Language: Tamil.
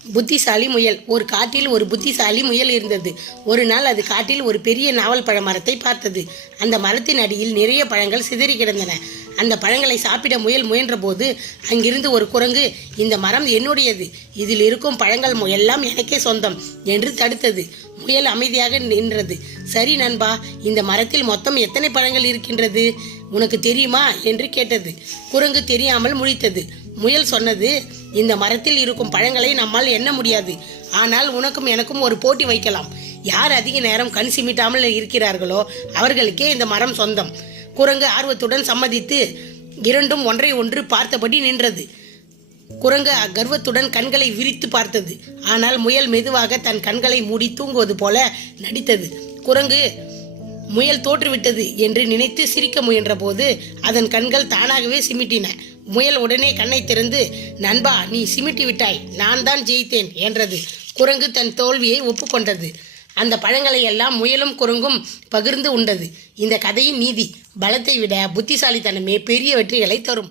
புத்திசாலி முயல். ஒரு காட்டில் ஒரு புத்திசாலி முயல் இருந்தது. ஒரு நாள் அது காட்டில் ஒரு பெரிய நாவல் பழ மரத்தை பார்த்தது. அந்த மரத்தின் அடியில் நிறைய பழங்கள் சிதறி கிடந்தன. அந்த பழங்களை சாப்பிட முயல் முயன்றபோது அங்கிருந்து ஒரு குரங்கு, இந்த மரம் என்னுடையது, இதில் இருக்கும் பழங்கள் எல்லாம் எனக்கே சொந்தம் என்று தடுத்தது. முயல் அமைதியாக நின்றது. சரி நண்பா, இந்த மரத்தில் மொத்தம் எத்தனை பழங்கள் இருக்கின்றது, உனக்கு தெரியுமா என்று கேட்டது. குரங்கு தெரியாமல் முழித்தது. முயல் சொன்னது, இந்த மரத்தில் இருக்கும் பழங்களை நம்மால் எண்ண முடியாது. ஆனால் உனக்கும் எனக்கும் ஒரு போட்டி வைக்கலாம். யார் அதிக நேரம் கண் சிமிட்டாமல் இருக்கிறார்களோ அவர்களுக்கே இந்த மரம் சொந்தம். குரங்கு ஆர்வத்துடன் சம்மதித்து இரண்டும் ஒன்றை ஒன்று பார்த்தபடி நின்றது. குரங்கு கர்வத்துடன் கண்களை விரித்து பார்த்தது. ஆனால் முயல் மெதுவாக தன் கண்களை மூடி தூங்குவது போல நடித்தது. குரங்கு முயல் தோற்றுவிட்டது என்று நினைத்து சிரிக்க முயன்ற போது அதன் கண்கள் தானாகவே சிமிட்டின. முயல் உடனே கண்ணை திறந்து, நண்பா, நீ சிமிட்டி விட்டாய், நான் தான் ஜெயித்தேன் என்றது. குரங்கு தன் தோல்வியை ஒப்புக்கொண்டது. அந்த பழங்களை எல்லாம் முயலும் குரங்கும் பகிர்ந்து உண்டது. இந்த கதையின் நீதி, பலத்தை விட புத்திசாலித்தனமே பெரிய வெற்றிகளை தரும்.